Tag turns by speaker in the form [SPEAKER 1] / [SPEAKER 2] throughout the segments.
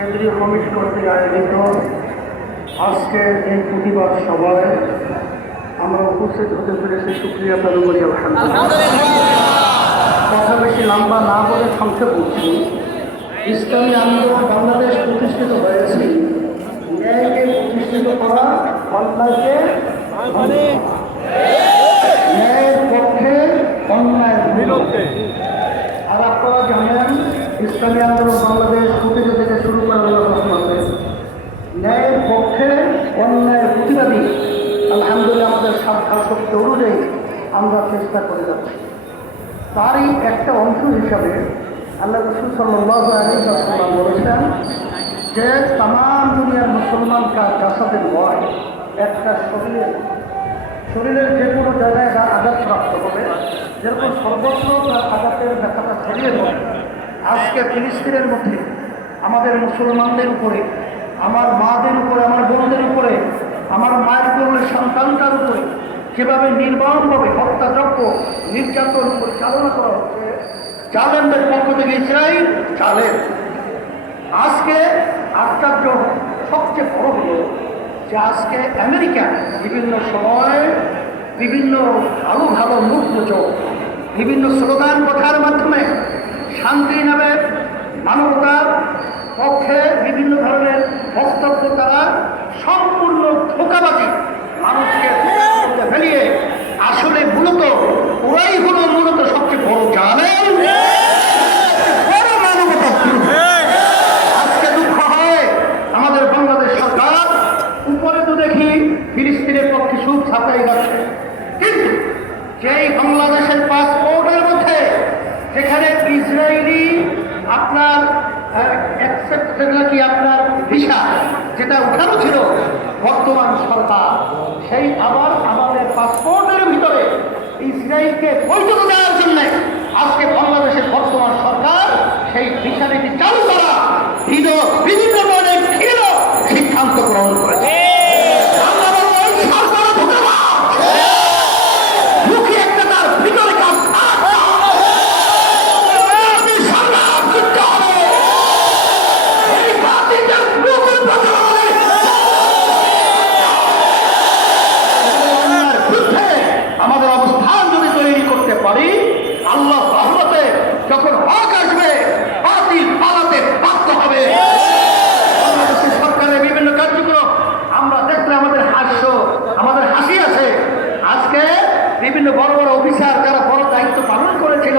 [SPEAKER 1] কেন্দ্রীয় কমিটি কর্তৃক আয়োজিত আজকের এই প্রতিবাদ সভায় আমরা উপস্থিত হতে পেরেছি। সুক্রিয়া তালু করি কথা বেশি লম্বা না বলে সংক্ষেপ বলছি, ইসলামী আন্দোলন বাংলাদেশ প্রতিষ্ঠিত হয়েছে। ন্যায়কে প্রতিষ্ঠিত করা অন্যায়কে ন্যায়ের পক্ষে অন্যায়ের বিরুদ্ধে। আর আপনারা জানেন, ইসলামী আন্দোলন বাংলাদেশ প্রতিষ্ঠা থেকে শুরু করে আল্লাহ রহমতে ন্যায়ের পক্ষে অন্যায়ের প্রতিবাদী আলহামদুলিল্লাহ আমাদের সাধ্যাশক্তি অনুযায়ী আমরা চেষ্টা করে যাচ্ছি। তারই একটা অংশ হিসাবে আল্লাহ রসুল সাল্লাহ সাল্লাম বলেছেন যে তাম দুনিয়ার মুসলমান কার জাসাদের একটা শরীরের শরীরের যে কোনো জায়গায় তার আঘাতপ্রাপ্ত হবে। যেরকম সর্বত্র তার আঘাতের ব্যথাটা ছড়িয়ে পড়ে। আজকে ফিলিস্তিনের মধ্যে, আমাদের মুসলমানদের উপরে, আমার মাদের উপরে, আমার বোনদের উপরে, আমার মায়ের কোলের সন্তানটার উপরে যেভাবে নির্মমভাবে হত্যাযজ্ঞ নির্যাতন পরিচালনা করা হচ্ছে জালেমদের পক্ষ থেকে ইসরায়েল জালেম আজকে আশ্চর্য সবচেয়ে বড় হলো যে আজকে আমেরিকা বিভিন্ন সময় বিভিন্ন ভালো ভালো মুখ মুচো বিভিন্ন স্লোগান কথার মাধ্যমে শান্তি নামে মানবতার পক্ষে বিভিন্ন ধরনের বক্তব্য তারা সম্পূর্ণ ধোকাবাজি মানুষকে ধোঁকার মধ্যে ফেলিয়ে আসলে মূলত ওরাই হলো মূলত সবচেয়ে বড় জানেন বড় মানবতা আজকে দুঃখ হয় আমাদের বাংলাদেশ সরকার উপরে তো দেখি ফিলিস্তিনের পক্ষে সুখ ছাপাই যাচ্ছে কিন্তু সেই বাংলাদেশের পাসপোর্টের মধ্যে, যেখানে ইসরায়েলি আপনার যেগুলো কি আপনার ভিসা যেটা উঠানো ছিল বর্তমান সরকার, সেই আবার আমাদের পাসপোর্টের ভিতরে ইসরায়েলকে বৈধতা দেওয়ার জন্য আজকে বাংলাদেশের বর্তমান সরকার পারি আল্লাহ রহমতে যখন হক আসবে বাতিল পালাতে বাধ্য হবে। বাংলাদেশের সরকারের বিভিন্ন কার্যক্রম আমরা দেখলে আমাদের হাস্য আমাদের হাসি আছে। আজকে বিভিন্ন বড় বড় অফিসার যারা বড় দায়িত্ব পালন করেছিল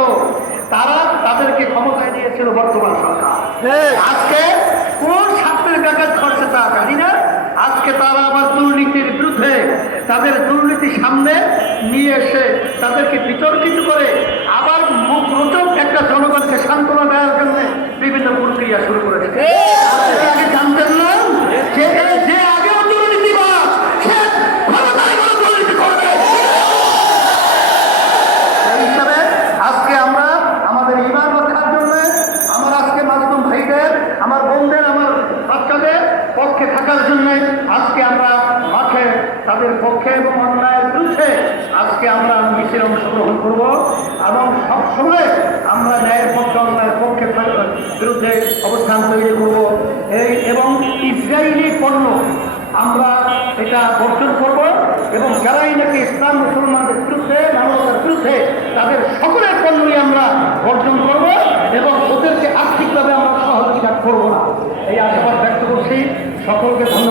[SPEAKER 1] তারা তাদেরকে ক্ষমতায় দিয়েছিল বর্তমান সরকার। আজকে কোন ছাত্রের ব্যাঘাত ঘটছে তা জানি না। আজকে তারা আবার দুর্নীতির বিরুদ্ধে তাদের দুর্নীতি সামনে নিয়ে এসে তাদেরকে বিতর্কিত করে আবার রোচক একটা জনগণকে সান্ত্বনা দেওয়ার জন্য বিভিন্ন প্রক্রিয়া শুরু করেছে। আগে জানতেন না? যে যে আগেও দুর্নীতিবাদ সে ক্ষমতায় কোনো দুর্নীতি করবে। সেই হিসাবে আজকে আমরা আমাদের ইমান রক্ষার জন্য আমার আজকে ভাইদের আমার বোনদের আমার বাচ্চাদের পক্ষে থাকার জন্য আজকে আমরা মাঠে তাদের পক্ষে এবং বিরুদ্ধে আজকে আমরা মিছিল অংশগ্রহণ করব এবং সবসময় আমরা ন্যায়ের পক্ষে, অন্যায়ের পক্ষে বিরুদ্ধে অবস্থান তৈরি করব। এই এবং ইসরায়েলি পণ্য আমরা এটা বর্জন করব এবং যারাই নাকি ইসলাম মুসলমানদের বিরুদ্ধে, মানবতার বিরুদ্ধে তাদের সকলের পণ্যই আমরা বর্জন করব এবং ওদেরকে আর্থিকভাবে আমরা সহযোগিতা করব না। এই আশাবাদ ব্যক্ত করছি। সকলকে ধন্যবাদ।